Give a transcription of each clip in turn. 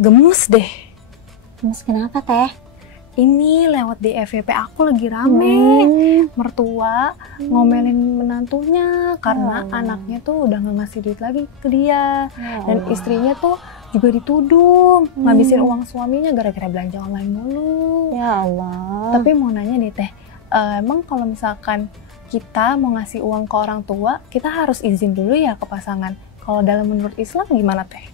Gemes deh. Mas kenapa teh? Ini lewat di FYP aku lagi rame. Mertua ngomelin menantunya karena anaknya tuh udah gak ngasih duit lagi ke dia. Dan istrinya tuh juga dituduh ngabisin uang suaminya gara-gara belanja online mulu. Ya Allah. Tapi mau nanya nih teh, emang kalau misalkan kita mau ngasih uang ke orang tua, kita harus izin dulu ya ke pasangan? Kalau dalam menurut Islam gimana teh?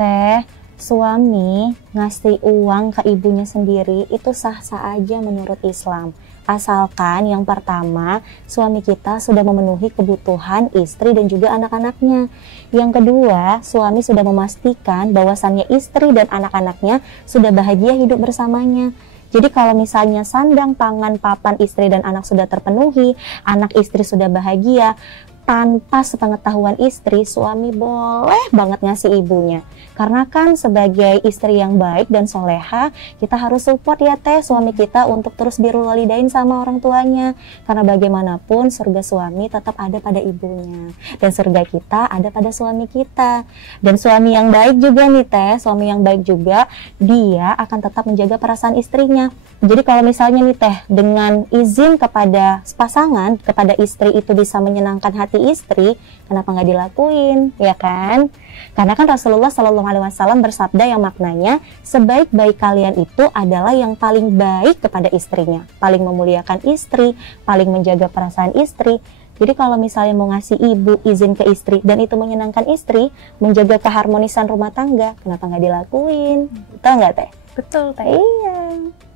Teh, suami ngasih uang ke ibunya sendiri itu sah-sah aja menurut Islam. Asalkan yang pertama, suami kita sudah memenuhi kebutuhan istri dan juga anak-anaknya. Yang kedua, suami sudah memastikan bahwasannya istri dan anak-anaknya sudah bahagia hidup bersamanya. Jadi kalau misalnya sandang, pangan, papan istri dan anak sudah terpenuhi, anak istri sudah bahagia, tanpa sepengetahuan istri, suami boleh banget ngasih ibunya. Karena kan sebagai istri yang baik dan soleha, kita harus support ya teh suami kita untuk terus birrul walidain sama orang tuanya. Karena bagaimanapun surga suami tetap ada pada ibunya. Dan surga kita ada pada suami kita. Dan suami yang baik juga nih teh, suami yang baik juga, dia akan tetap menjaga perasaan istrinya. Jadi kalau misalnya nih teh, dengan izin kepada pasangan, kepada istri itu bisa menyenangkan hati istri, kenapa nggak dilakuin, ya kan? Karena kan Rasulullah Shallallahu Alaihi Wasallam bersabda yang maknanya sebaik-baik kalian itu adalah yang paling baik kepada istrinya, paling memuliakan istri, paling menjaga perasaan istri. Jadi kalau misalnya mau ngasih ibu izin ke istri dan itu menyenangkan istri, menjaga keharmonisan rumah tangga, kenapa nggak dilakuin? Betul nggak teh? Betul teh. Iya.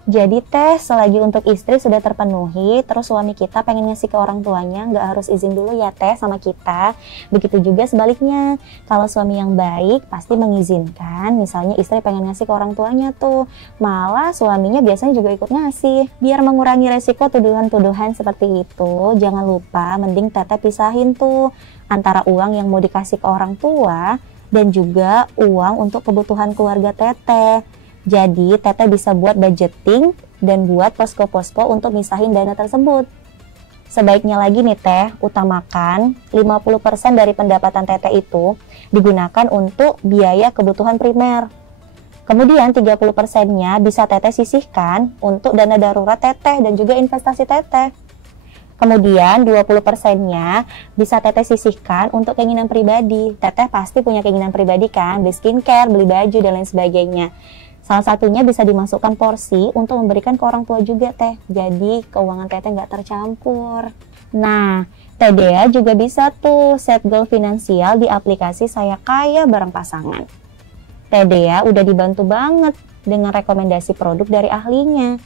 Jadi teh, selagi untuk istri sudah terpenuhi, terus suami kita pengen ngasih ke orang tuanya, nggak harus izin dulu ya teh sama kita. Begitu juga sebaliknya, kalau suami yang baik pasti mengizinkan, misalnya istri pengen ngasih ke orang tuanya tuh, malah suaminya biasanya juga ikut ngasih. Biar mengurangi resiko tuduhan-tuduhan seperti itu, jangan lupa mending teteh pisahin tuh antara uang yang mau dikasih ke orang tua dan juga uang untuk kebutuhan keluarga teteh. Jadi teteh bisa buat budgeting dan buat posko-posko untuk misahin dana tersebut. Sebaiknya lagi nih teh, utamakan 50% dari pendapatan teteh itu digunakan untuk biaya kebutuhan primer. Kemudian 30%-nya bisa teteh sisihkan untuk dana darurat teteh dan juga investasi teteh. Kemudian 20%-nya bisa teteh sisihkan untuk keinginan pribadi. Teteh pasti punya keinginan pribadi kan, beli skincare, beli baju dan lain sebagainya. Salah satunya bisa dimasukkan porsi untuk memberikan ke orang tua juga teh. Jadi keuangan teteh nggak tercampur. Nah, Teh Dea juga bisa tuh set goal finansial di aplikasi Saya Kaya bareng pasangan. Teh Dea udah dibantu banget dengan rekomendasi produk dari ahlinya.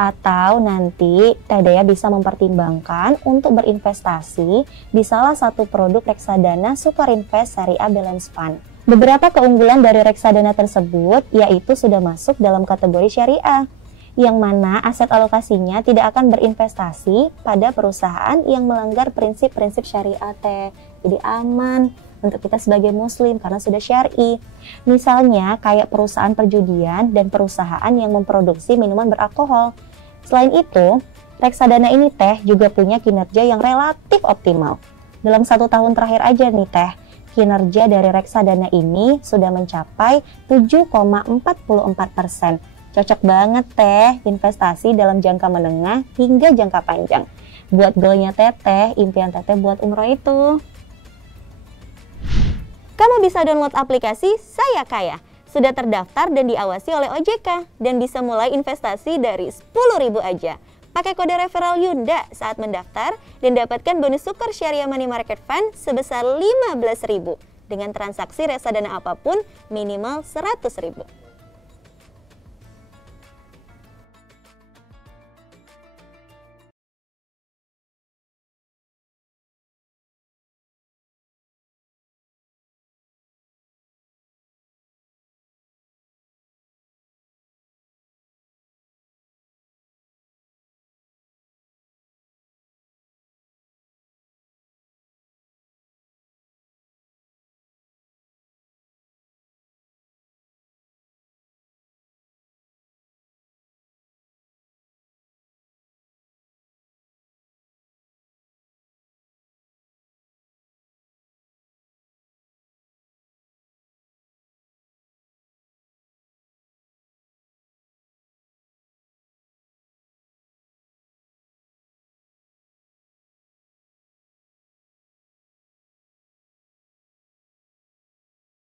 Atau nanti Teh Dea bisa mempertimbangkan untuk berinvestasi di salah satu produk reksadana Super Invest Syariah Balance Fund. Beberapa keunggulan dari reksadana tersebut yaitu sudah masuk dalam kategori syariah, yang mana aset alokasinya tidak akan berinvestasi pada perusahaan yang melanggar prinsip-prinsip syariah teh. Jadi aman untuk kita sebagai muslim karena sudah syar'i. Misalnya kayak perusahaan perjudian dan perusahaan yang memproduksi minuman beralkohol. Selain itu, reksadana ini teh juga punya kinerja yang relatif optimal. Dalam 1 tahun terakhir aja nih teh, kinerja dari reksadana ini sudah mencapai 7,44%. Cocok banget teh investasi dalam jangka menengah hingga jangka panjang. Buat goalnya teteh, impian teteh buat umroh itu. Kamu bisa download aplikasi Saya Kaya. Sudah terdaftar dan diawasi oleh OJK dan bisa mulai investasi dari 10.000 aja. Pakai kode referral Yunda saat mendaftar dan dapatkan bonus Sukar Syariah Money Market Fund sebesar 15.000 dengan transaksi reksadana apapun minimal 100.000.